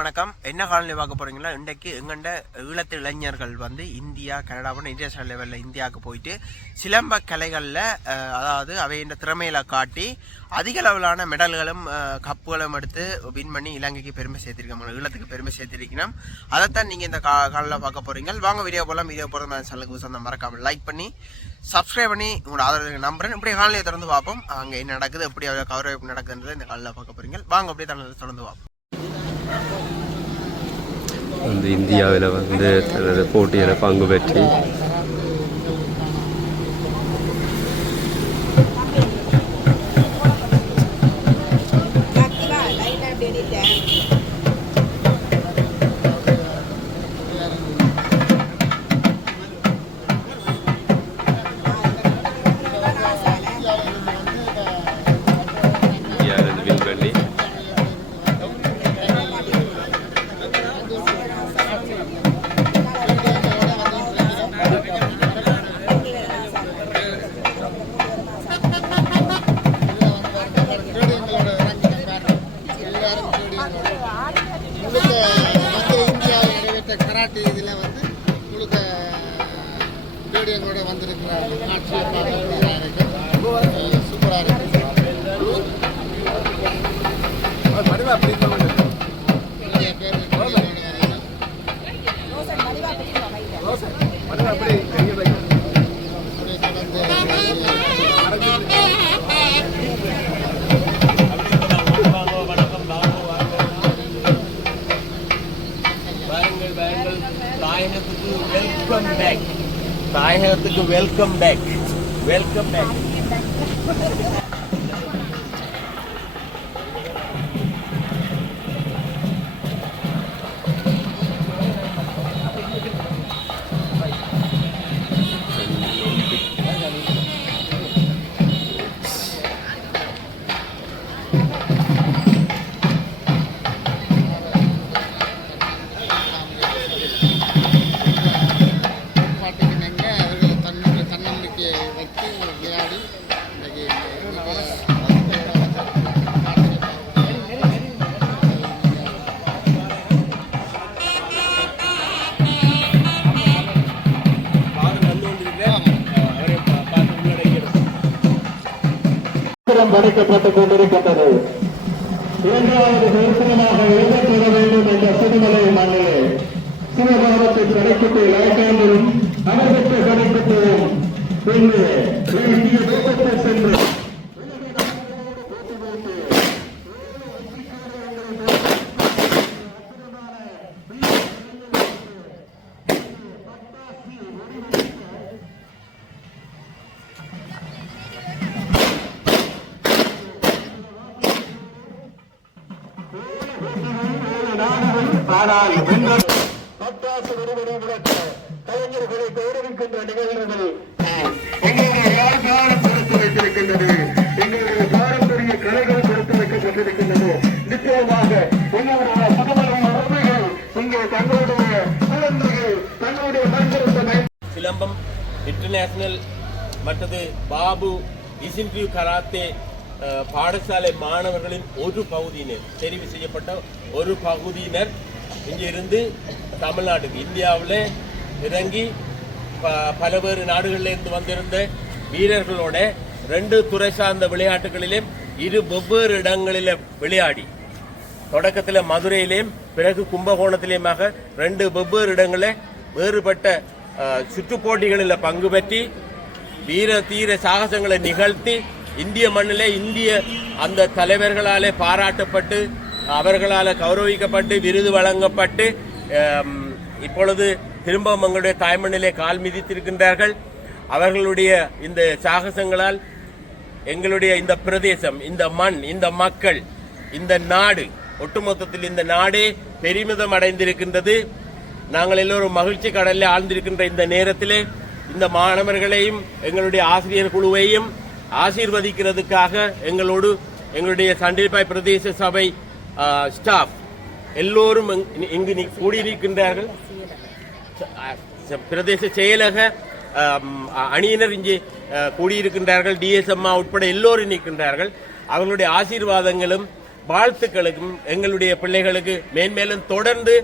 வணக்கம். என்ன காலநிலை பார்க்க போறீங்களா? இன்றைக்கு எங்கண்ட ஈழத்து இளைஞர்கள் இந்தியா கனடா போன இன்டர்நேஷனல் லெவலில் இந்தியாவுக்கு போயிட்டு சிலம்ப கலைகளில் அதாவது அவையின் திறமையில காட்டி அதிக அளவிலான மெடல்களும் கப்புகளும் எடுத்து வின் பண்ணி இலங்கைக்கு பெருமை சேர்த்திருக்கோம், ஈழத்துக்கு பெருமை சேர்த்திருக்கணும். அதைத்தான் நீங்கள் இந்த காலையில் பார்க்க போறீங்க. வாங்க வீடியோ போகலாம். வீடியோ போகிற சேனலுக்கு சொந்தம் மறக்காமல் லைக் பண்ணி சப்ஸ்கிரைப் பண்ணி உங்களோட ஆதரவு நம்புறேன். இப்படி காலையை திறந்து பார்ப்போம். அங்கே என்ன நடக்குது, எப்படி கவரேஜ் நடக்குதுன்றதை இந்த காலையில் பார்க்க போறீங்க. வாங்க அப்படியே தொடர்ந்து பார்ப்போம். இந்தியாவில் தனது போட்டியில் பங்கு பெற்று வின் பண்ணி கராட்டி இதில் முழுக்க ஜோடியங்களோட வந்திருக்கிறார். சூப்பராக இருக்கு. நிறைய பேர் தாயகத்துக்கு வெல்கம் பேக். படைக்கப்பட்டுக் கொண்டிருக்கின்றது. இரண்டாவது தரிசனமாக எழுதப்பட வேண்டும் என்ற சிறுமலை மண்ணிலே சிவபாரத்தை கடைக்குட்டி லாய்க்காண்டிலும் அனைவற்ற கடைக்குட்டியும் இன்று தேசிய தேசத்தை சென்று ஆனால் பட்டாசு விடுபடி முழக்க கலைஞர்களை கௌரவிக்கின்ற நிகழ்வுகள் எங்களுடைய யாழ்ப்பாணம் கொடுத்து வைத்திருக்கின்றது. எங்களுடைய பாரம்பரிய கலைகள் கொடுத்து வைக்கப்பட்டிருக்கின்றது. நிச்சயமாக எங்களுடைய புதுமலை உரிமைகள் இங்கே தங்களுடைய குழந்தைகள் தங்களுடைய மந்திரத்தை சிலம்பம் இன்டர்நேஷனல் மற்றது பாபு இசின்ட்ரியூ கராத்தே பாடசாலை மாணவர்களின் ஒரு பகுதியினர், தெரிவு செய்யப்பட்ட ஒரு பகுதியினர் இங்கிருந்து தமிழ்நாட்டுக்கு இந்தியாவில் இறங்கி பல்வேறு நாடுகளிலிருந்து வந்திருந்த வீரர்களோட 2 துறை சார்ந்த விளையாட்டுகளிலும் 2 வெவ்வேறு இடங்களில் விளையாடி, தொடக்கத்தில் மதுரையிலேயும் பிறகு கும்பகோணத்திலேயுமாக 2 வெவ்வேறு இடங்களில் வேறுபட்ட சுற்றுப்போட்டிகளில் பங்கு பெற்றி வீர தீர சாகசங்களை நிகழ்த்தி இந்திய மண்ணிலே இந்திய அந்த தலைவர்களாலே பாராட்டப்பட்டு அவர்களால் கௌரவிக்கப்பட்டு விருது வழங்கப்பட்டு இப்பொழுது திரும்பவும் எங்களுடைய தாய்மண்ணிலே கால் மிதித்திருக்கின்றார்கள். அவர்களுடைய இந்த சாகசங்களால் எங்களுடைய இந்த பிரதேசம், இந்த மண், இந்த மக்கள், இந்த நாடு, ஒட்டுமொத்தத்தில் இந்த நாடே பெருமிதம் அடைந்திருக்கின்றது. நாங்கள் எல்லோரும் மகிழ்ச்சி கடலில் ஆழ்ந்திருக்கின்ற இந்த நேரத்திலே இந்த மாணவர்களையும் எங்களுடைய ஆசிரியர் குழுவையும் ஆசீர்வதிக்கிறதுக்காக எங்களோடு எங்களுடைய சண்டிலிப்பாய் பிரதேச சபை ஸ்டாஃப் எல்லோரும் இங்கு கூடியிருக்கின்றார்கள். பிரதேச செயலக அணியினர் இங்கே கூடியிருக்கின்றார்கள். டிஎஸ் அம்மா உட்பட எல்லோரும் நிற்கின்றார்கள். அவர்களுடைய ஆசீர்வாதங்களும் வாழ்த்துக்களுக்கும் எங்களுடைய பிள்ளைகளுக்கு மேன்மேலும் தொடர்ந்து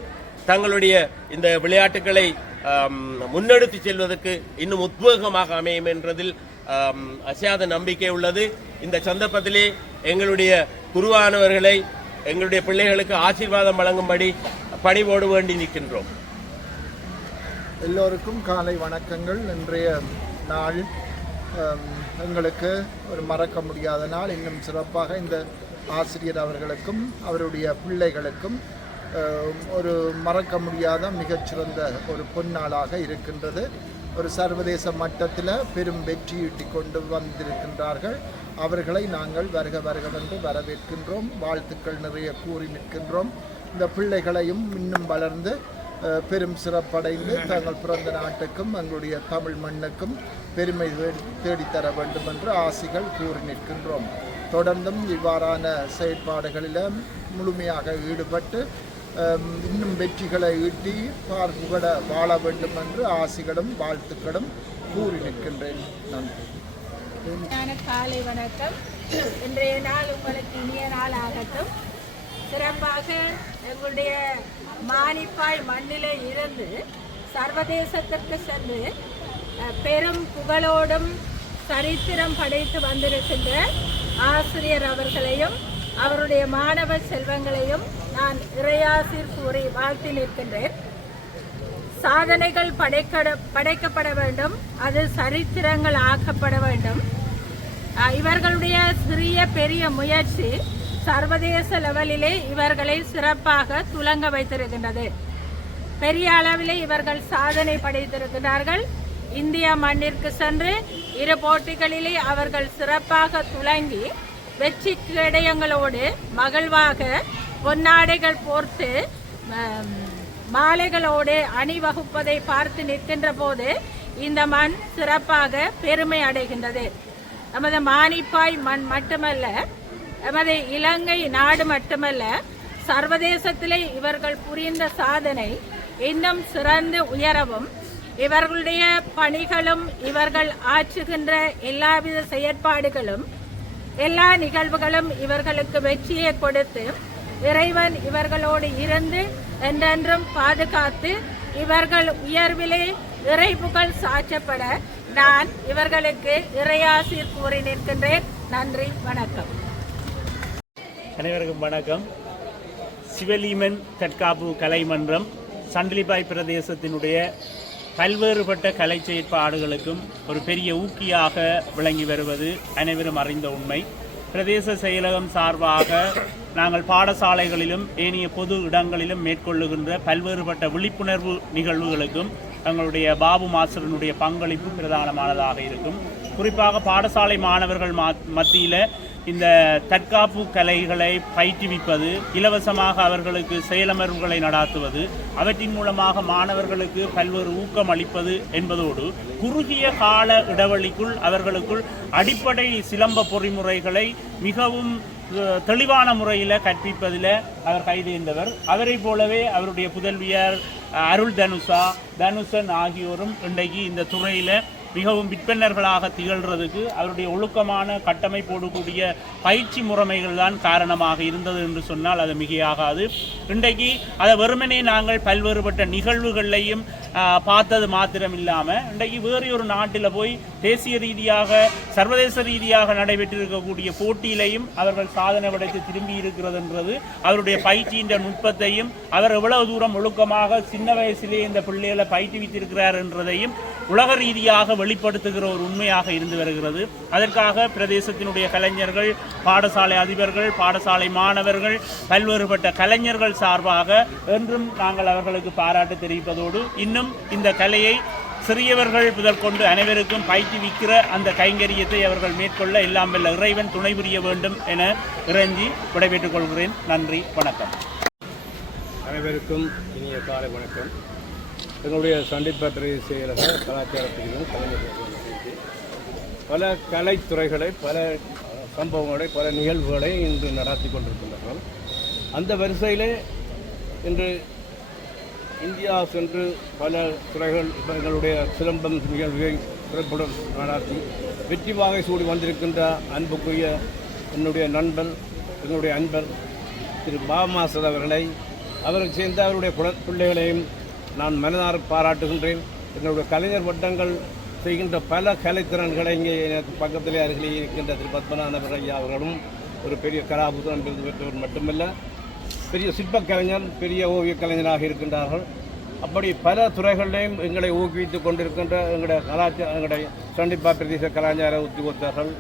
தங்களுடைய இந்த விளையாட்டுகளை முன்னெடுத்து செல்வதற்கு இன்னும் உத்வேகமாக அமையும் என்றதில் அசையாத நம்பிக்கை உள்ளது. இந்த சந்தர்ப்பத்திலே எங்களுடைய குருவானவர்களை எங்களுடைய பிள்ளைகளுக்கு ஆசீர்வாதம் வழங்கும்படி பணிவோடு வேண்டி நிற்கின்றோம். எல்லோருக்கும் காலை வணக்கங்கள். இன்றைய நாள் எங்களுக்கு ஒரு மறக்க முடியாத நாள். இன்னும் சிறப்பாக இந்த ஆசிரியர் அவர்களுக்கும் அவருடைய பிள்ளைகளுக்கும் ஒரு மறக்க முடியாத மிகச்சிறந்த ஒரு பொன்னாளாக இருக்கின்றது. ஒரு சர்வதேச மட்டத்தில் பெரும் வெற்றியீட்டி கொண்டு வந்திருக்கின்றார்கள். அவர்களை நாங்கள் வருக வருகவென்று வரவேற்கின்றோம். வாழ்த்துக்கள் நிறைய கூறி நிற்கின்றோம். இந்த பிள்ளைகளையும் இன்னும் வளர்ந்து பெரும் சிறப்படைந்து தங்கள் பிறந்த நாட்டுக்கும் எங்களுடைய தமிழ் மண்ணுக்கும் பெருமை தேடித்தர வேண்டும் என்று ஆசைகள் கூறி நிற்கின்றோம். தொடர்ந்தும் இவ்வாறான செயற்பாடுகளில் முழுமையாக ஈடுபட்டு இன்னும் வெற்றிகளை ஈட்டி பார்ப்புகட வாழ வேண்டும் என்று ஆசைகளும் வாழ்த்துக்களும் கூறி நிற்கின்றேன். நன்றி. காலை வணக்கம். இன்றைய நாள் உங்களுக்கு இனிய நாள் ஆகட்டும். சிறப்பாக எங்களுடைய மானிப்பாய் மண்ணிலே இருந்து சர்வதேசத்திற்கு சென்று பெரும் புகழோடும் சரித்திரம் படைத்து வந்திருக்கின்ற ஆசிரியர் அவர்களையும் அவருடைய மாணவ செல்வங்களையும் நான் இறையாசிர் கூறி வாழ்த்தி நிற்கின்றேன். சாதனைகள் படைக்கப்பட வேண்டும், அது சரித்திரங்கள் ஆக்கப்பட வேண்டும். இவர்களுடைய சிறிய பெரிய முயற்சி சர்வதேச லெவலிலே இவர்களை சிறப்பாக துலங்க வைத்திருக்கின்றது. பெரிய அளவிலே இவர்கள் சாதனை படைத்திருக்கிறார்கள். இந்தியா மண்ணிற்கு சென்று இரு போட்டிகளிலே அவர்கள் சிறப்பாக துலங்கி வெற்றி கேடயங்களோடு மகிழ்வாக பொன்னாடைகள் போர்த்து மாலைகளோடு அணிவகுப்பதை பார்த்து நிற்கின்ற போது இந்த மண் சிறப்பாக பெருமை அடைகின்றது. நமது மானிப்பாய் மண் மட்டுமல்ல, நமது இலங்கை நாடு மட்டுமல்ல, சர்வதேசத்திலே இவர்கள் புரிந்த சாதனை இன்னும் சிறந்து உயரவும், இவர்களுடைய பணிகளும் இவர்கள் ஆற்றுகின்ற எல்லாவித செயற்பாடுகளும் எல்லா நிகழ்வுகளும் இவர்களுக்கு வெற்றியை கொடுத்து இறைவன் இவர்களோடு இருந்து என்றென்றும் பாதுகாத்து இவர்கள் உயர்விலே இறைப்புகள் சாற்றப்பட நான் இவர்களுக்கு இறையாசிர் கூறி நிற்கின்றேன். நன்றி, வணக்கம். அனைவருக்கும் வணக்கம். சிவலீமன் தற்காப்பு கலை மன்றம் சண்டிலிப்பாய் பிரதேசத்தினுடைய பல்வேறுபட்ட கலை செயற்பாடுகளுக்கும் ஒரு பெரிய ஊக்கியாக விளங்கி வருவது அனைவரும் அறிந்த உண்மை. பிரதேச செயலகம் சார்பாக நாங்கள் பாடசாலைகளிலும் ஏனைய பொது இடங்களிலும் மேற்கொள்ளுகின்ற பல்வேறுபட்ட விழிப்புணர்வு நிகழ்வுகளுக்கும் தங்களுடைய பாபு மாஸ்டரினுடைய பங்களிப்பு பிரதானமானதாக இருக்கும். குறிப்பாக பாடசாலை மாணவர்கள் மத்தியில் இந்த தற்காப்பு கலைகளை பயிற்றுவிப்பது, இலவசமாக அவர்களுக்கு செயலமர்வுகளை நடாத்துவது, அவற்றின் மூலமாக மாணவர்களுக்கு பல்வேறு ஊக்கம் அளிப்பது என்பதோடு குறுகிய கால இடைவெளிக்குள் அவர்களுக்குள் அடிப்படை சிலம்ப பொறிமுறைகளை மிகவும் தெளிவான முறையில் கற்பிப்பதில் அவர் கைதேர்ந்தவர். அவரை போலவே அவருடைய புதல்வியார் அருள் தனுசன் ஆகியோரும் இன்றைக்கு இந்த துறையில் மிகவும் விற்பனர்களாக திகழ்கிறதுக்கு அவருடைய ஒழுக்கமான கட்டமைப்போடு கூடிய பயிற்சி முறைமைகள் தான் காரணமாக இருந்தது என்று சொன்னால் அது மிகையாகாது. இன்றைக்கு அதை வெறுமனே நாங்கள் பல்வேறுபட்ட நிகழ்வுகளையும் பார்த்தது மாத்திரம் இல்லாமல் இன்றைக்கு வேறு ஒரு நாட்டில் போய் தேசிய ரீதியாக சர்வதேச ரீதியாக நடைபெற்றிருக்கக்கூடிய போட்டியிலையும் அவர்கள் சாதனை படைத்து திரும்பி இருக்கிறதுன்றது அவருடைய பயிற்சியின் நுட்பத்தையும் அவர் எவ்வளவு தூரம் ஒழுக்கமாக சின்ன வயசிலே இந்த பிள்ளைகளை பயிற்றுவித்திருக்கிறார் என்றதையும் உலக ரீதியாக வெளிப்படுத்துகிற ஒரு உண்மையாக இருந்து வருகிறது. அதற்காக பிரதேசத்தினுடைய கலைஞர்கள், பாடசாலை அதிபர்கள், பாடசாலை மாணவர்கள், பல்வேறுபட்ட கலைஞர்கள் சார்பாக என்றும் நாங்கள் அவர்களுக்கு பாராட்டு தெரிவிப்பதோடு இன்னும் இந்த கலையை சிறியவர்கள் முதற்கொண்டு அனைவருக்கும் பயிற்றுவிக்கிற அந்த கைங்கரியத்தை அவர்கள் மேற்கொள்ள எல்லாம் வல்ல இறைவன் துணை புரிய வேண்டும் என இறைஞ்சி விடைபெற்றுக் கொள்கிறேன். நன்றி, வணக்கம். அனைவருக்கும் இனிய காலை வணக்கம். எங்களுடைய சண்டிப்பத்திரை செயலக கலாச்சார பிரிவும் கலைஞர்கள் பல கலைத்துறைகளை, பல சம்பவங்களை, பல நிகழ்வுகளை இன்று நடாத்தி கொண்டிருக்கின்றார்கள். அந்த வரிசையிலே இன்று இந்தியா சென்று பல துறைகள் எங்களுடைய சிலம்பம் நிகழ்வுகளை சிறப்புடன் நடாத்தி வெற்றி வாகை சூடி வந்திருக்கின்ற அன்புக்குரிய என்னுடைய நண்பர், என்னுடைய அன்பர் திரு பாமாசர் அவர்களை அவருக்கு சேர்ந்த அவருடைய பிள்ளைகளையும் நான் மனதார பாராட்டுகின்றேன். எங்களுடைய கலைஞர் வட்டங்கள் செய்கின்ற பல கலைத்திறன்களை இங்கே எனக்கு பக்கத்திலே அருகிலே இருக்கின்ற திரு பத்மநாபர் ஐயா அவர்களும் ஒரு பெரிய கலாபுத்திரன் விருது பெற்றவர் மட்டுமல்ல, பெரிய சிற்பக் கலைஞர், பெரிய ஓவியக் கலைஞராக இருக்கின்றார்கள். அப்படி பல துறைகளிலையும் எங்களை ஊக்குவித்து கொண்டிருக்கின்ற எங்களுடைய சண்டிப்பா பிரதேச கலாச்சார உத்தியோகத்தர்கள்,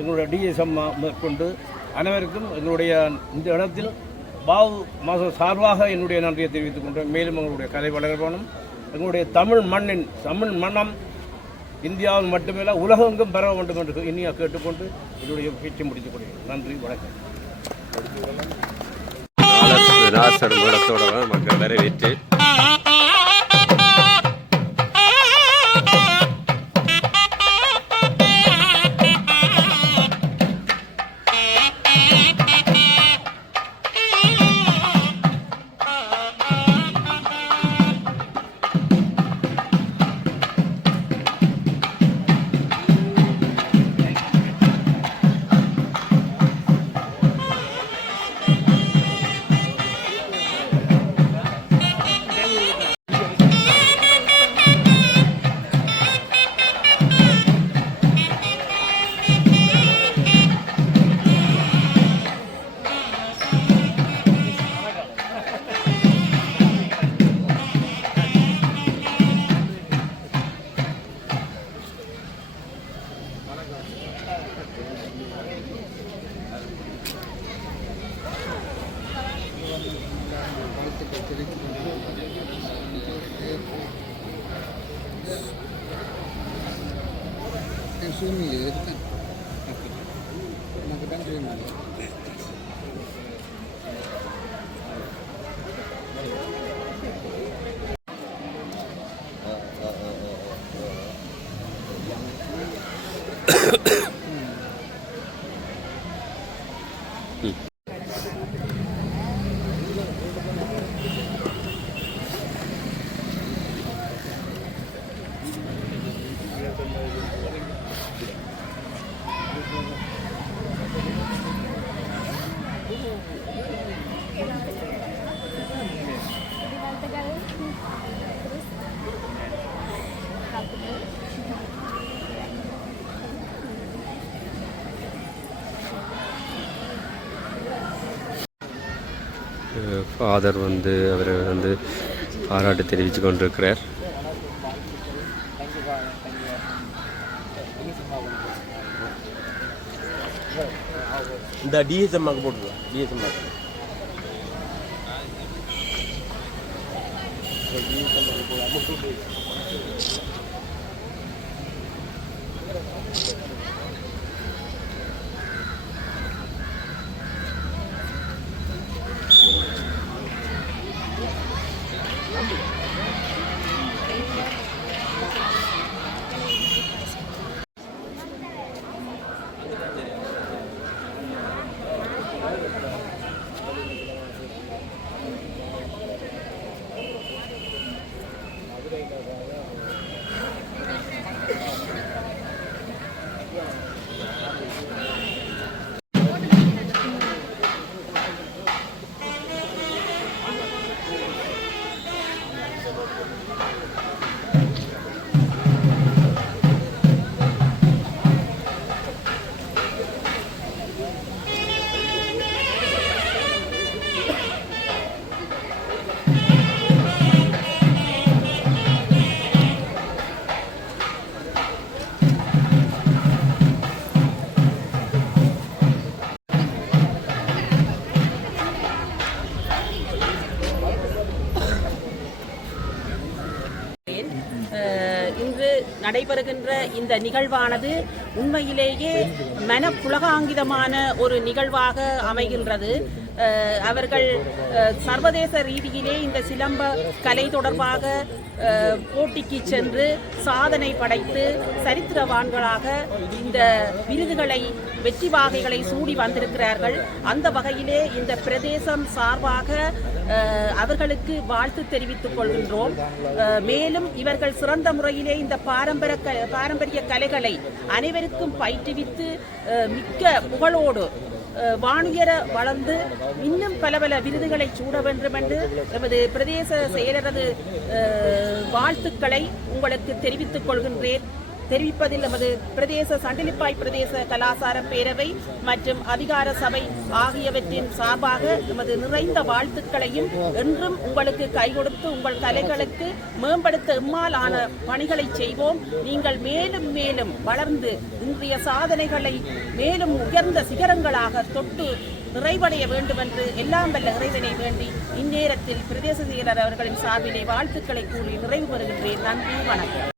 எங்களுடைய டிஎஸ்எம் மேற்கொண்டு அனைவருக்கும் எங்களுடைய இந்த இடத்தில் பாவு மாதம் சார்பாக என்னுடைய நன்றியை தெரிவித்துக் கொண்டேன். மேலும் எங்களுடைய கலை வளர்க்கணும். எங்களுடைய தமிழ் மன்னம் இந்தியாவில் மட்டுமல்ல உலகெங்கும் பரவ வேண்டும் என்று இனியா கேட்டுக்கொண்டு என்னுடைய பேச்சை முடித்துக் கொள்கிறேன். நன்றி, வணக்கம். ராசர் மூலத்தோட மக்கள் வரவேற்று ஃபாதர் அவர் பாராட்டு தெரிவித்து கொண்டிருக்கிறார். இந்த டிஎஸ்எம் போட்டுருவோம். டிஎஸ்எம் நடைபெறுகின்ற இந்த நிகழ்வானது உண்மையிலேயே மனப்புலகாங்கிதமான ஒரு நிகழ்வாக அமைகின்றது. அவர்கள் சர்வதேச ரீதியிலே இந்த சிலம்ப கலை தொடர்பாக போட்டிக்கு சென்று சாதனை படைத்து சரித்திரவான்களாக இந்த விருதுகளை வெற்றி வாகைகளை சூடி வந்திருக்கிறார்கள். அந்த வகையிலே இந்த பிரதேசம் சார்பாக அவர்களுக்கு வாழ்த்து தெரிவித்துக் கொள்கின்றோம். மேலும் இவர்கள் சிறந்த முறையிலே இந்த பாரம்பரிய கலைகளை அனைவருக்கும் பயிற்றுவித்து மிக்க புகழோடு வானுயர வளர்ந்து இன்னும் பல பல விருதுகளை சூட வேண்டும் என்று எமது பிரதேச செயலரது வாழ்த்துக்களை உங்களுக்கு தெரிவித்துக் கொள்கின்றேன். தெரிவிப்பதில் நமது பிரதேச சண்டிலிப்பாய் பிரதேச கலாசார பேரவை மற்றும் அதிகார சபை ஆகியவற்றின் சார்பாக நமது நிறைந்த வாழ்த்துக்களையும் என்றும் உங்களுக்கு கை கொடுத்து உங்கள் கலைகளுக்கு மேம்படுத்த எம்மால் ஆன பணிகளை செய்வோம். நீங்கள் மேலும் மேலும் வளர்ந்து இன்றைய சாதனைகளை மேலும் உயர்ந்த சிகரங்களாக தொட்டு நிறைவடைய வேண்டும் என்று எல்லாம் வல்ல இறைவனை வேண்டி இந்நேரத்தில் பிரதேச செயலர் அவர்களின் சார்பிலே வாழ்த்துக்களை கூறி நிறைவு பெறுகின்றேன். நன்றி, வணக்கம்.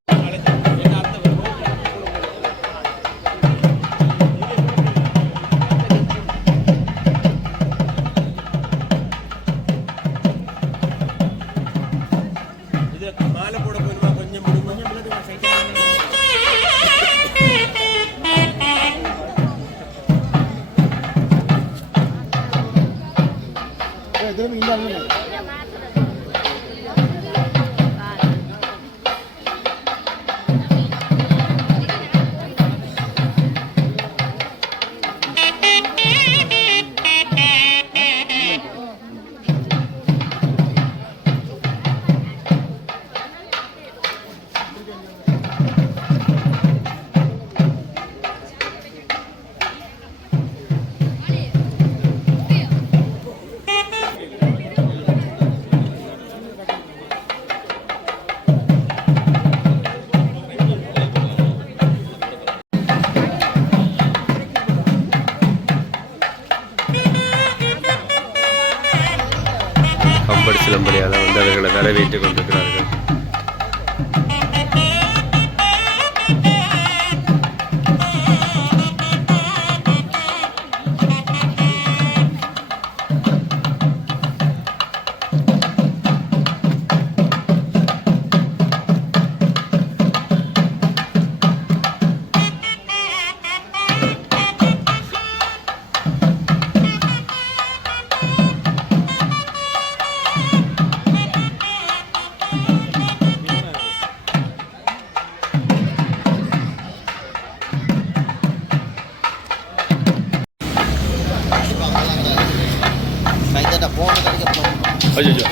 கம்படி சிலம்படியால் வந்து அவர்களை வரவேற்றுக் கொண்டிருக்கிறார்கள். ஐயோ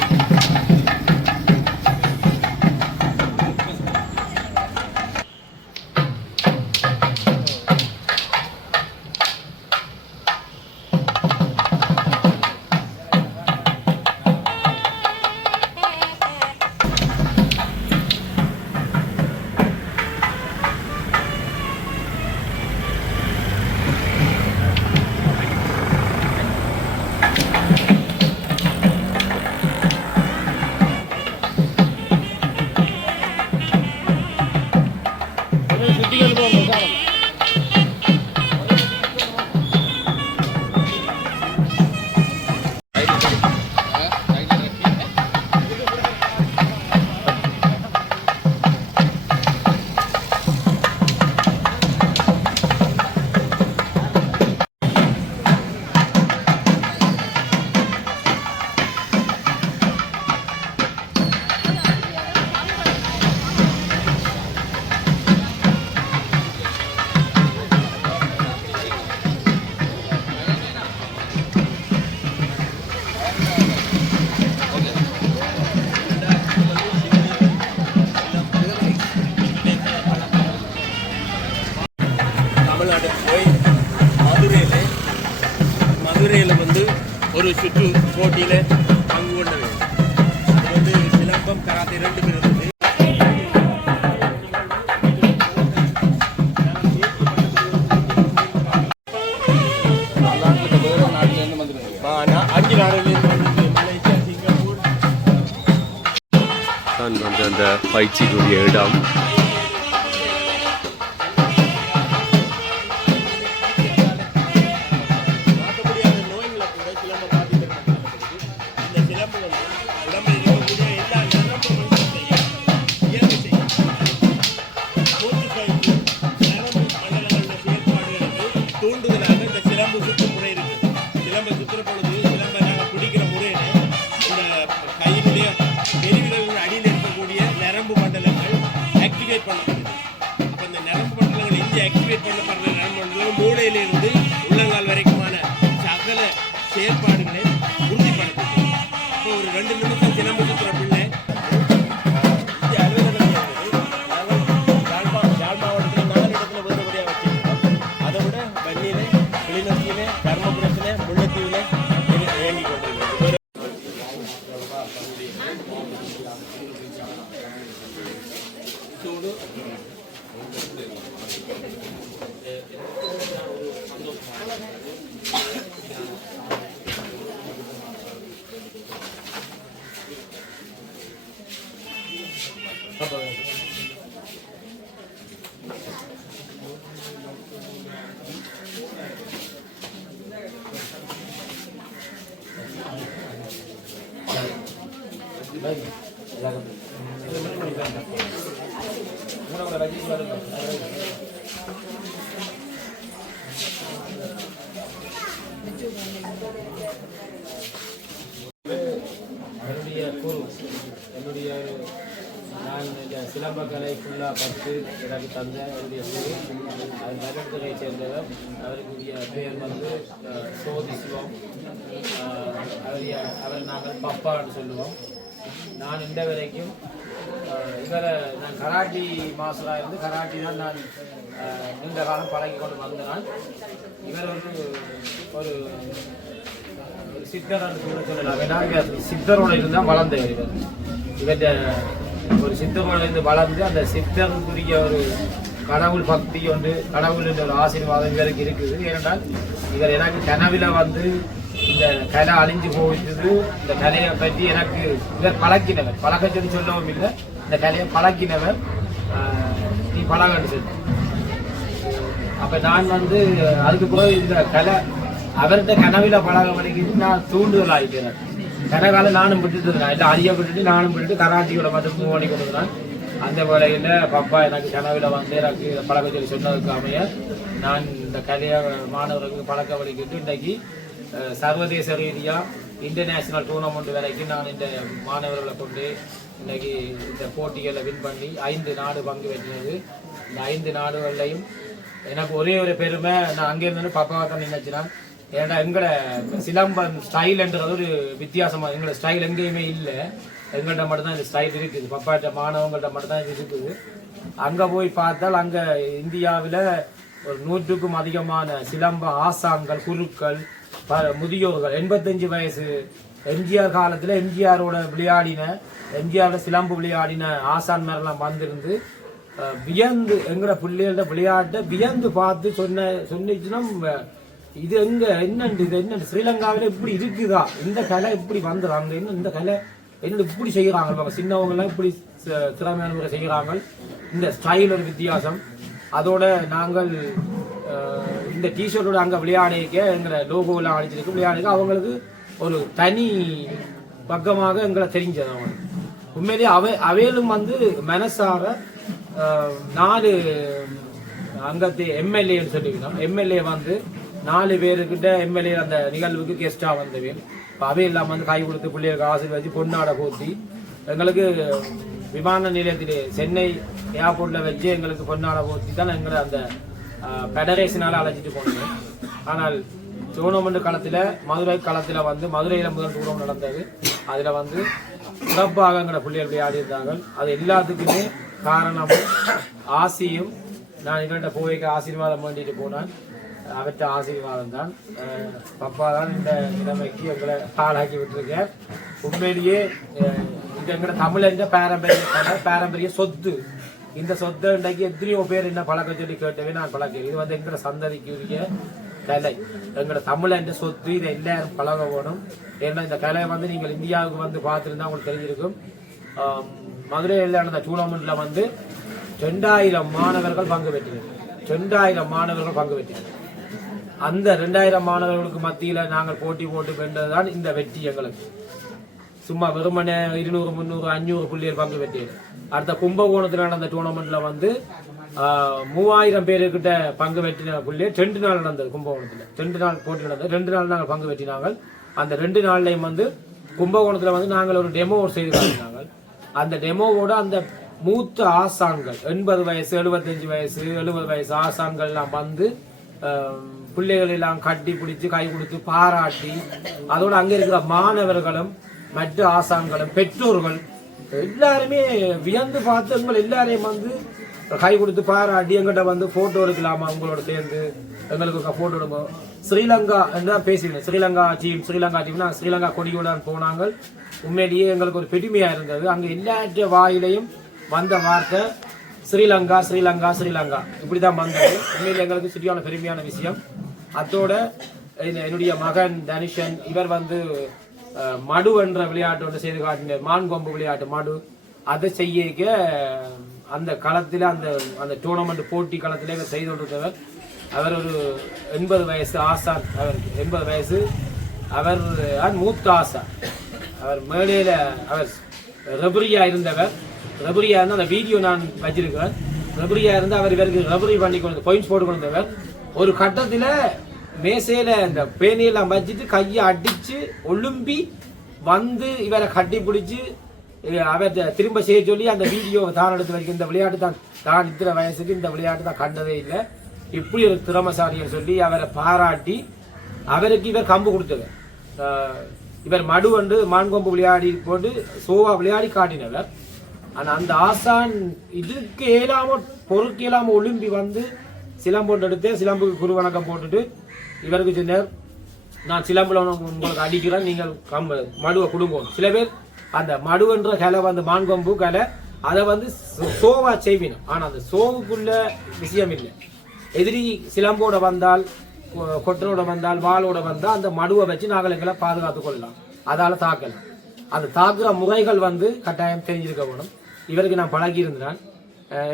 மதுரையில் வந்து ஒரு சுற்று போட்டியில் பங்கு கொண்டது. அது வந்து சிலம்பம் கராத்தே 2 பேர் இருந்தது. அஞ்சு நாடுகளிலிருந்து வந்து மலேசியா, சிங்கப்பூர் தான் வந்து அந்த பயிற்சிக்குரிய இடம். மூளையிலிருந்து உள்ளங்கால் வரைக்குமான 2 நிமிஷம் சிலம்பு சுற்றுற பிள்ளை இங்கே அலுவலகம் யாழ் மாவட்டத்தில் 4 இடத்துல வேறுபடியாக வச்சிருக்கோம். அதை விட வன்னியிலே, கிளிநொச்சியிலே, தர்மபுரத்திலே, முல்லைத்தீவிலே இயங்கிக் கொண்டிருக்கிறது. என்னுடைய குரு என்னுடைய நான் இந்த சிலம்பக்கலை ஃபுல்லாக கற்று எனக்கு தந்த என்னுடைய குரு அது மருத்துவரை சேர்ந்தவர். அவருக்குரிய பெயர் வந்து சோதி சிவம். அவர் நாங்கள் பப்பான்னு சொல்லுவோம். நான் இந்த வரைக்கும் இவரை நான் கராட்டி மாஸ்டராக இருந்து கராட்டி தான் நான் நீண்ட காலம் பழகி கொண்டு வந்தேன். இவர் வந்து ஒரு சித்தர் கூட சொல்லலாம். ஏன்னா சித்தரோட இருந்தால் வளர்ந்தவர் இவர். இவற்ற ஒரு சித்தரோட இருந்து வளர்ந்து அந்த சித்தருக்குரிய ஒரு கடவுள் பக்தி ஒன்று, கடவுள் என்ற ஒரு ஆசீர்வாதம் இவருக்கு இருக்குது. ஏனென்றால் இவர் எனக்கு கனவில் வந்து இந்த கலை அழிஞ்சு போயிட்டது, இந்த கலையை பற்றி எனக்கு இவர் பழக்கினவர். பழக்கச்சொல்லி சொல்லவும் இல்லை, இந்த கலையை பழக்கினவர். நீ பழகன்னு சொல்லி அப்போ நான் வந்து அதுக்கு பிறகு இந்த கலை அவர்கிட்ட கனவில பழக வரைக்கும் நான் தூண்டுதல் ஆகிக்கிறேன். கனகால நானும் விட்டுட்டு இல்லை அரிய விட்டுட்டு நானும் விட்டுட்டு கராட்டியோட மட்டும் மூவ் பண்ணி கொடுக்குறேன். அந்த வேலையில் பப்பா எனக்கு கனவில வந்து எனக்கு பழக்க சொல்லி சொன்னதுக்கு அமைய நான் இந்த கலையை மாணவர்களுக்கு பழக்க வலிக்கிட்டு இன்றைக்கு சர்வதேச ரீதியாக இன்டர்நேஷனல் டூர்னமெண்ட் வரைக்கும் நான் இந்த மாணவர்களை கொண்டு இன்றைக்கி இந்த போட்டிகளை வின் பண்ணி 5 நாடு பங்கு பெற்றது. இந்த 5 நாடுகள்லையும் எனக்கு ஒரே ஒரு பெருமை, நான் அங்கே இருந்தேன்னு பாப்பாவை தான் நினைச்சினான். ஏன்னா எங்களோட சிலம்பம் ஸ்டைல்ன்றது ஒரு வித்தியாசமாக, எங்களோட ஸ்டைல் எங்கேயுமே இல்லை. எங்கள்கிட்ட மட்டும்தான் இந்த ஸ்டைல் இருக்குது, பப்பாட்ட மாணவங்கள்ட்ட மட்டும்தான் இது இருக்குது. அங்கே போய் பார்த்தால் அங்கே இந்தியாவில் ஒரு 100க்கும் அதிகமான சிலம்ப ஆசான்கள், குருக்கள், முதியோர்கள் 85 வயசு எம்ஜிஆர் காலத்தில் எம்ஜிஆரோட விளையாடின, எம்ஜிஆரோட சிலம்பு விளையாடின ஆசான் மேரெல்லாம் வந்திருந்து வியந்து எங்களோட பிள்ளைகளோட விளையாட்டை வியந்து பார்த்து சொன்னிச்சுன்னா இது எங்க என்னண்டு இது என்ன ஸ்ரீலங்காவில் இப்படி இருக்குதா, இந்த கலை இப்படி வந்துடுறாங்க, இன்னும் இந்த கலை என்ன இப்படி செய்கிறாங்க, சின்னவங்கெல்லாம் இப்படி திறமையான முறை செய்கிறாங்க. இந்த ஸ்டைல் ஒரு வித்தியாசம். அதோட நாங்கள் இந்த டிஷர்ட்டோட அங்கே விளையாடிக்க எங்களை லோகோலாம் அடிச்சிருக்கு விளையாடிக்க அவங்களுக்கு ஒரு தனி பக்கமாக எங்களை தெரிஞ்சது. அவங்க உண்மையிலேயே அவையிலும் வந்து மனசார 4 அங்கத்தை எம்எல்ஏன்னு சொல்லிக்கிறோம். எம்எல்ஏ வந்து 4 பேருக்கிட்ட எம்எல்ஏ அந்த நிகழ்வுக்கு கெஸ்டாக வந்தவேன். இப்போ அவையெல்லாம் வந்து கை கொடுத்து பிள்ளைகளுக்கு ஆசீர்வதிச்சு பொன்னாடை போத்தி எங்களுக்கு விமான நிலையத்திலே சென்னை ஏர்போர்ட்டில் வச்சு எங்களுக்கு பொன்னாடை போத்தி தான் எங்களை அந்த ஃபெடரேஷனால் அழைச்சிட்டு போனோம். ஆனால் டூர்னமெண்ட் களத்தில் மதுரை களத்தில் வந்து மதுரையில் முதல் டூர்னமெண்ட் நடந்தது. அதில் வந்து சிறப்பாக எங்களை பிள்ளைகள் விளையாடி இருந்தார்கள். அது எல்லாத்துக்குமே காரணமும் ஆசியும் நான் எங்கள்கிட்ட போய்க்கு ஆசீர்வாதம் வேண்டிட்டு போனேன். அவற்ற ஆசீர்வாதம் தான். பப்பா தான் இந்த நிலைமைக்கு எங்களை ஆளாக்கி விட்டுருக்கேன். உண்மையிலேயே இது எங்களோட தமிழ் என்ற பாரம்பரிய சொத்து. இந்த சொத்தை இன்றைக்கு எத்தனையோ பேர் என்ன பழக்க சொல்லி கேட்டவே நான் பழக்கிறேன். இது வந்து எங்களோட சந்ததிக்குரிய கலை, எங்களோட தமிழ் என்ற சொத்து. இதை எல்லாரும் பழக வேணும். ஏன்னா இந்த கலையை வந்து நீங்கள் இந்தியாவுக்கு வந்து பார்த்துருந்தா உங்களுக்கு தெரிஞ்சிருக்கும். மதுரையில் நடந்த டூர்னமெண்ட்ல வந்து 2000 மாணவர்கள் பங்கு பெற்றினர். 2000 மாணவர்கள் பங்கு பெற்றினர். அந்த 2000 மாணவர்களுக்கு மத்தியில் நாங்கள் போட்டி போட்டு வென்றதுதான் இந்த வெற்றி எங்களுக்கு. சும்மா வெறுமனே 200, 300, 500 பிள்ளைகள் பங்கு பெற்றேன். அடுத்த கும்பகோணத்தில் நடந்த டூர்னமெண்ட்ல வந்து 3000 பேருக்கிட்ட பங்கு பெற்றின பிள்ளைகள் 2 நாள் நடந்தது. கும்பகோணத்தில் 2 நாள் போட்டி நடந்தது. 2 நாள் நாங்கள் பங்கு பெற்றினாங்க. அந்த 2 நாள்லையும் வந்து கும்பகோணத்தில் வந்து நாங்கள் ஒரு டெமோ செய்து காட்டினாங்க. அந்த டெமோவோட அந்த மூத்த ஆசான்கள் 80 வயசு 75 வயசு 70 வயசு ஆசான்கள் எல்லாம் வந்து பிள்ளைகள் எல்லாம் கட்டி பிடிச்சி கை கொடுத்து பாராட்டி, அதோட அங்கே இருக்கிற மற்ற ஆசான்களும் பெற்றோர்கள் எல்லாருமே வியந்து பார்த்து எங்கள் எல்லாரையும் வந்து கை கொடுத்து பாராட்டி எங்கிட்ட வந்து போட்டோ எடுக்கலாமா உங்களோட சேர்ந்து எங்களுக்கு போட்டோ எடுப்போம். ஸ்ரீலங்கா என்று பேசினேன். ஸ்ரீலங்கா டீம்னா ஸ்ரீலங்கா கொடியுடன் போனாங்க. உண்மையிலேயே எங்களுக்கு ஒரு பெருமையா இருந்தது. அங்க எல்லாற்ற வாயிலையும் வந்த வார்த்தை ஸ்ரீலங்கா ஸ்ரீலங்கா ஸ்ரீலங்கா இப்படிதான் வந்தது. உண்மையிலே எங்களுக்கு சரியான பெருமையான விஷயம். அதோட என்னுடைய மகன் தனிஷன் இவர் வந்து மடு என்ற விளையாட்டு ஒன்று செய்து காட்டினார். மான்கொம்பு விளையாட்டு மடு அதை செய்ய அந்த களத்தில் அந்த டூர்னமெண்ட் போட்டி களத்திலே இவர் செய்து கொண்டிருந்தவர். அவர் ஒரு 80 வயசு ஆசான். அவர் 80 வயசு. அவர் மூத்த ஆசான். அவர் மேடையில அவர் ரெபரியா இருந்தவர். ரெபரியா இருந்து அந்த வீடியோ நான் வச்சிருக்கிறேன். ரெபரியா இருந்து அவர் இவருக்கு ரெபரி பண்ணி கொண்டு பாயிண்ட்ஸ் போட்டு கொண்டவர். ஒரு கட்டத்தில் மேசையில இந்த பேனையெல்லாம் வச்சுட்டு கையை அடிச்சு ஒழும்பி வந்து இவரை கட்டி பிடிச்சு அவர் திரும்ப செய்ய சொல்லி அந்த வீடியோ தான் எடுத்து வரைக்கும் இந்த விளையாட்டு தான் இத்தனை வயசுக்கு இந்த விளையாட்டு தான் கண்டதே இல்லை. இப்படி ஒரு திறமசாலியை சொல்லி அவரை பாராட்டி அவருக்கு இவர் கம்பு கொடுத்தவர். இவர் மடு வந்து மான்கொம்பு விளையாடி போட்டு சோவா விளையாடி காட்டினவர். ஆனா அந்த ஆசான் இதுக்கு ஏலாம பொறுக்கு ஏலாம ஒழும்பி வந்து சிலம்போட்டு எடுத்து சிலம்புக்கு குருவணக்கம் போட்டுட்டு இவருக்கு சொன்னார், நான் சிலம்புல உங்களுக்கு அடிக்கிறேன், நீங்கள் மடுவை கொடுங்க. சில பேர் அந்த மடுவென்ற கலை வந்து மான்கொம்பு கலை அதை வந்து சோவா செய்வினோம். ஆனா அந்த சோவுக்குள்ள விஷயம் இல்லை. எதிரி சிலம்போட வந்தால் கொட்டனோட வந்தால் வாளோட வந்தால் அந்த மடுவை வச்சு நாங்கள் எங்களை பாதுகாத்துக் கொள்ளலாம். அதால தாக்கலாம். அந்த தாக்குற முறைகள் வந்து கட்டாயம் தெரிஞ்சிருக்க வேணும். இவருக்கு நான் பழகி இருந்தேன்.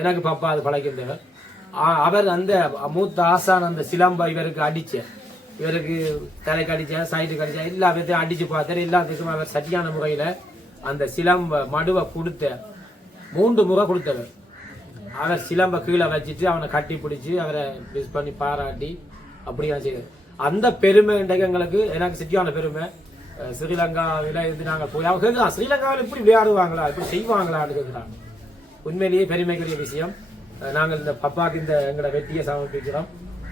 எனக்கு பாப்பா அது பழகியிருந்தவர். அவர் அந்த மூத்த ஆசான் அந்த சிலம்பை இவருக்கு அடிச்ச, இவருக்கு தலைக்கு அடிச்ச, சைடுக்கு அடிச்ச, எல்லா பேர்த்தையும் அடிச்சு பார்த்தாரு. எல்லாத்துக்கும் அவர் சரியான முறையில அந்த சிலம்ப மடுவை கொடுத்த 3 முறை கொடுத்தவர். அவர் சிலம்பை கீழே வச்சுட்டு அவனை கட்டி பிடிச்சி அவரை மிஸ் பண்ணி பாராட்டி அப்படியா செய்தார். அந்த பெருமை இன்றைக்கு எங்களுக்கு எனக்கு சரியான பெருமை. ஸ்ரீலங்காவில் இருந்து நாங்கள் போய் அவங்க கேட்குறான், ஸ்ரீலங்காவில் இப்படி விளையாடுவாங்களா, இப்படி செய்வாங்களான்னு கேட்குறாங்க. உண்மையிலேயே பெருமைக்குரிய விஷயம். நாங்கள் இந்த பப்பாக்கு இந்த எங்களோட வெற்றியை சமர்ப்பிக்கிறோம்.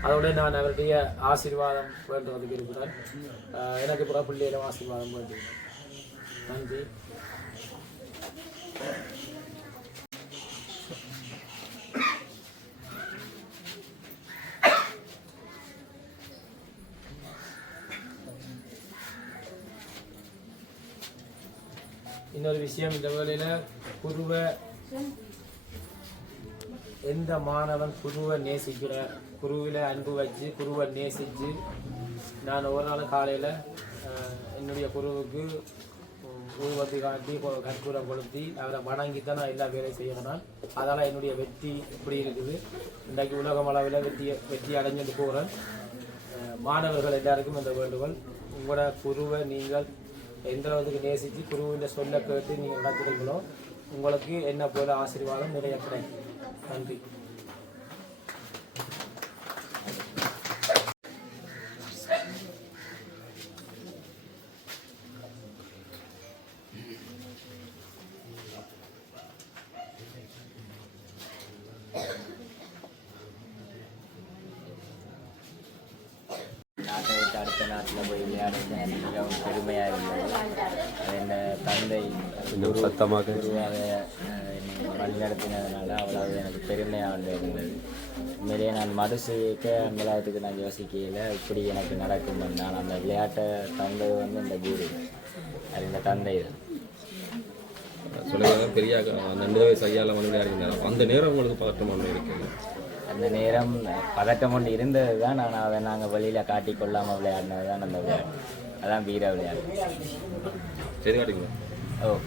அதோட நான் அவருடைய ஆசீர்வாதம் வேண்டுவதற்கு இருக்கிறேன். எனக்கு புற பிள்ளையிலும் ஆசீர்வாதம் வேண்டுகிறேன். நன்றி. இன்னொரு விஷயம், இந்த வேளையில குருவை எந்த மாணவன் குருவை நேசிக்கிற, குருவில அன்பு வச்சு குருவை நேசிச்சு, நான் ஒரு நாள் காலையில் என்னுடைய குருவுக்கு ஊர்வத்தி காட்டி கற்பூரம் கொளுத்தி அவரை வணங்கித்தான் நான் எல்லா வேலையும் செய்யணும். அதனால் என்னுடைய வெற்றி இப்படி இருக்குது. இன்றைக்கு உலகம் அளவில் வெற்றி அடைஞ்சிட்டு போகிறேன். மாணவர்கள் எல்லாருக்கும் இந்த வேண்டுகோள், உங்களோட குருவை நீங்கள் எந்த அளவுக்கு நேசித்து குருவின் சொல்ல கேட்டு நீங்கள் நடத்துறீங்களோ உங்களுக்கு என்ன போல ஆசீர்வாதம் நிறைய கிடைக்கும். நன்றி. நாட்டை விட்டு அடுத்த நாட்டில் போய் விளையாடுறது மிகவும் பெருமையாக இருந்தது. என் தந்தை குருவாக வழிநடத்தினதுனால அவ்வளவு எனக்கு பெருமையாக இருந்தது. உண்மையிலேயே நான் மறுசிக்க அந்த விளையாட்டுக்கு நான் யோசிக்கையில் இப்படி எனக்கு நடக்கும். நான் அந்த விளையாட்டை தந்தது வந்து இந்த குரு, அது இந்த தந்தை தான். சொல்லுவாங்க பெரிய 2 வயசு ஐயாவில் வந்து விளையாடினார். அந்த நேரம் உங்களுக்கு பதட்டமாக இருக்குங்க? அந்த நேரம் பதட்டம் கொண்டு இருந்தது தான். நான் அதை நாங்கள் வெளியில் காட்டி கொள்ளாமல் விளையாடினது தான் அந்த விளையாட்டு. அதான் வீர விளையாட்டு. சரி காட்டுங்களா? ஓ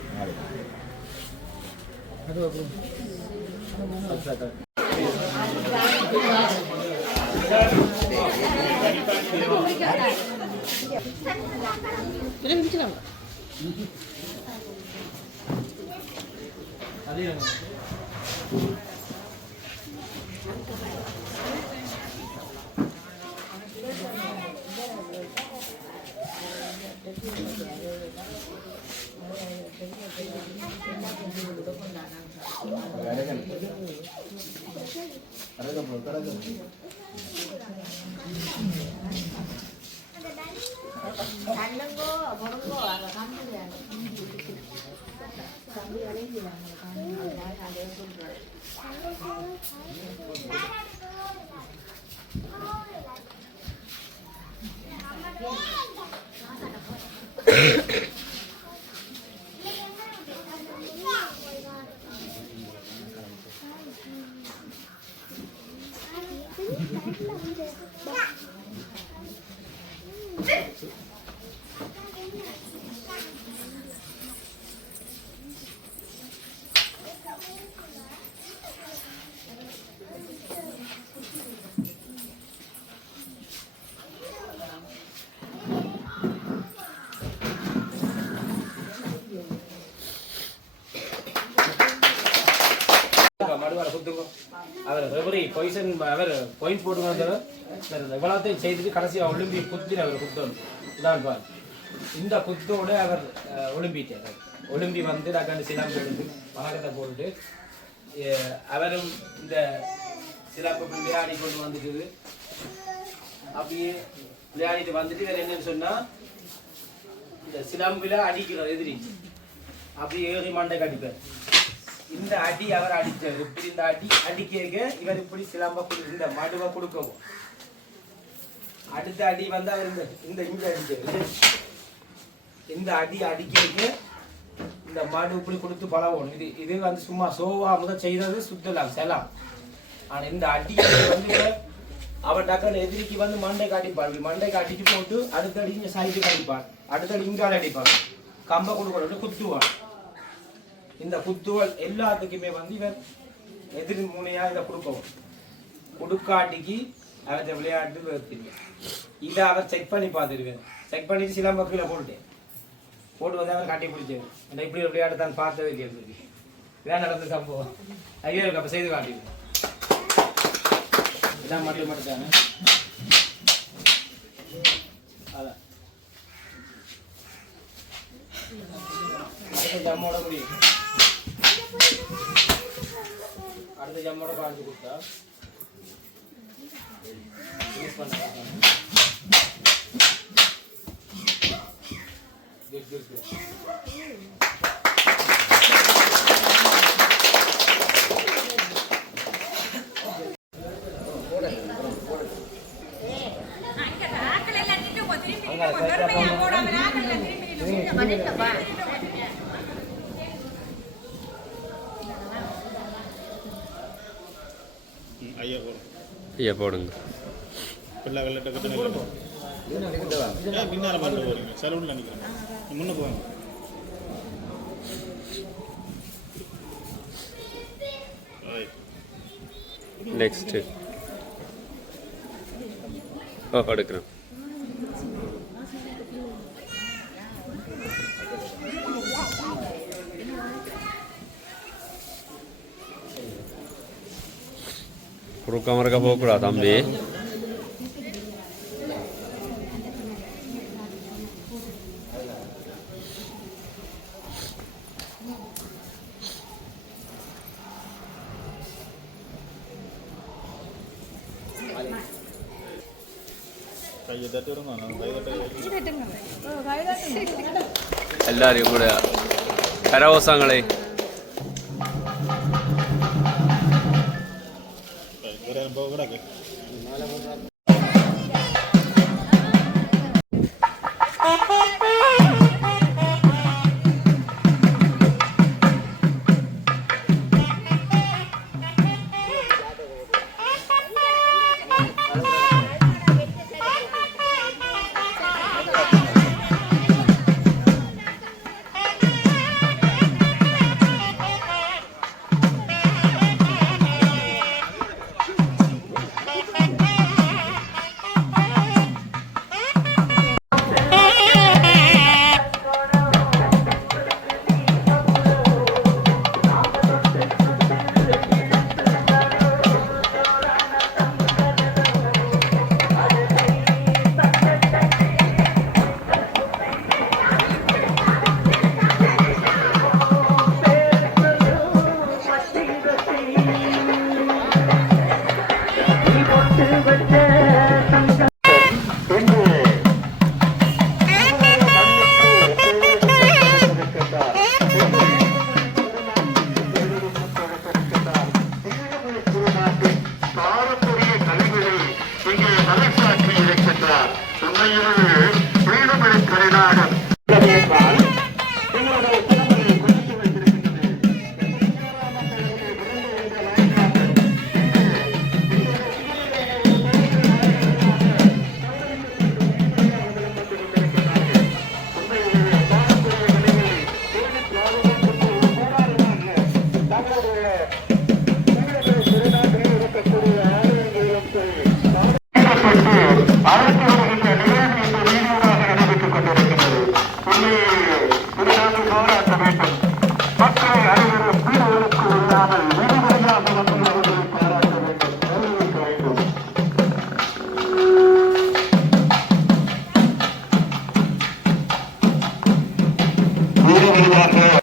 அவர் ரெவரி பொய்சன் அவர் பாயிண்ட் போட்டு எவ்வளோத்தையும் செய்துட்டு கடைசியாக ஒலிம்பி குத்தின அவர் குத்தணும் இதான் பார் இந்த குத்தோட அவர் ஒலிம்பிட்டார் ஒலிம்பி வந்து நான் சிலாம்பு போட்டு வணக்கத்தை போட்டுட்டு அவரும் இந்த சிலாம்பு விளையாடி கொண்டு வந்துட்டு அப்படியே விளையாடிட்டு வந்துட்டு வேறு என்னன்னு சொன்னால் இந்த சிலாம்பில் அடிக்கிறார் எதிரி அப்படியே ஏறி மண்டை கடிப்பார் இந்த அடி அவர் அடிச்சார் இப்படி இந்த அடி அடிக்க இவர் இப்படி சிலம்ப இந்த மடுவை கொடுக்கவும் அடுத்த அடி வந்து அவர் இந்த இங்க அடிச்சாரு இந்த அடி அடிக்க இந்த மடு இப்படி கொடுத்து பழகணும் இது வந்து சும்மா சோவா முதல் செய்தது சுத்தலாம் செலாம் ஆனா இந்த அடி வந்து அவர் டக்குன்னு எதிரிக்கு வந்து மண்டை காட்டிப்பார் மண்டைக்கு அடிச்சு போட்டு அடுத்த அடி இங்க சைடு காட்டிப்பார் அடுத்த அடி இங்கால அடிப்பார் கம்ப கொடுக்கணும் குத்துவார் இந்த குத்துவல் எல்லாத்துக்குமே வந்து இவர் எதிர் முனையா இதை கொடுக்கவும் கொடுக்காட்டிக்கு அவற்றை விளையாட்டு தெரியும் இதை அவர் செக் பண்ணி பார்த்துருவேன் செக் பண்ணிட்டு சிலம்ப கீழே போட்டு வந்து அவர் காட்டி பிடிச்சாரு அந்த இப்படி ஒரு விளையாட்டு தான் பார்த்ததே கேள்வி இதான் நடந்த சம்பவம் ஐயோ அப்போ செய்து காட்டிடுவேன் இதான் மட்டும் தானே அதான் அடுத்த ஜம்மோட முடியும் அடுத்த ஜம்மோட காஞ்சி கொடுத்தா யூஸ் பண்ண ஐயா போடுங்க முன்ன போவாங்க நெக்ஸ்ட் எடுக்கிறேன் குறுக்க மறுக்க போகக்கூடாது தம்பி എല്ലാവരും കൂടെ കരകോസങ്ങളെ பாரம்பரிய கலைகளை இங்கே தலைசாற்றி இருக்கின்றார். உண்மையிலே வீடுமொழி கலைநாடம் என்றால் எங்களுடைய குடும்பங்களை குறித்து வைத்திருக்கின்றது. அடுத்து வருகின்ற நிகழ்வு இந்த வீடியோவாக நடைபெற்றுக் கொண்டிருக்கிறது. இங்கே 14 போராட்ட வேண்டும்.